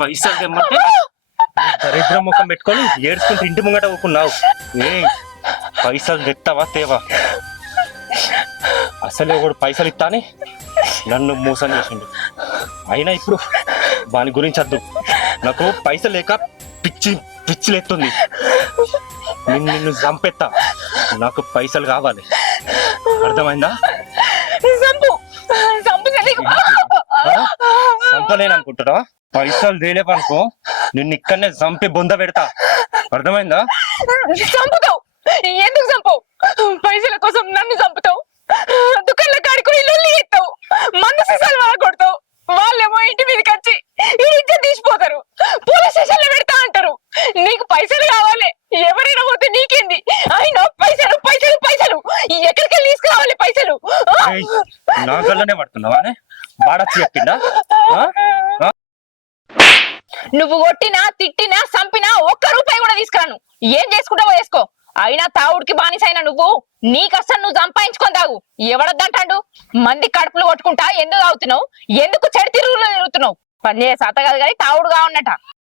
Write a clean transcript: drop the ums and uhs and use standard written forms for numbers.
పైసలు తెమ్మంటే దరిద్ర ముఖం పెట్టుకొని ఏడ్చుకుంటూ ఇంటి ముంగట ఊకున్నావు. ఏ పైసలు తెస్తావా తేవా? అసలే ఒకడు పైసలు ఇస్తాని నన్ను మోసం చేసిండు. అయినా ఇప్పుడు వాని గురించి వద్దు. నాకు పైసలు లేక పిచ్చి పిచ్చిలెత్తుంది. నిన్ను చంపెత్తా. నాకు పైసలు కావాలి, అర్థమైందా? చంపలేను అనుకుంటున్నా? పైసలు తేలేపనుకో నిన్ను ఇక్కడనే చంపి బొంద పెడతా, అర్థమైందా? చంపుతావు? ఎందుకు చంపవు? పైసల కోసం నన్ను చంపుతావు? దుకాణాల కాడికి ఇల్లు ఎత్తావు, మందు సీసాలు వాళ్ళ కొడతావు. వాళ్ళేమో ఇంటి మీదకి వచ్చి ఇంటి తీసిపోతారు, పోలీస్ స్టేషన్ లో పెడతా అంటారు. నీకు పైసలు కావాలి, ఎవరైనా పోతే నీకేంది? అయినా పైసలు పైసలు పైసలు ఎక్కడికి వెళ్ళి తీసుకురావాలి పైసలు? నా గల్లనే పడుతున్నావా? వాడచ్చి చెప్పిందా? నువ్వు కొట్టినా తిట్టినా చంపినా ఒక్క రూపాయి కూడా తీసుకురాను. ఏం చేసుకుంటావో వేసుకో. అయినా తావుడికి బానిసైనా నువ్వు నీకసలు నువ్వు సంపాదించుకొని తాగు. ఎవడద్దంటాడు? మంది కడుపులు కొట్టుకుంటా ఎందుకు తాగుతున్నావు? ఎందుకు చెడు తిరుగులో తిరుగుతున్నావు? పని చేసే అత్త కాదు కానీ తావుడుగా ఉన్నట.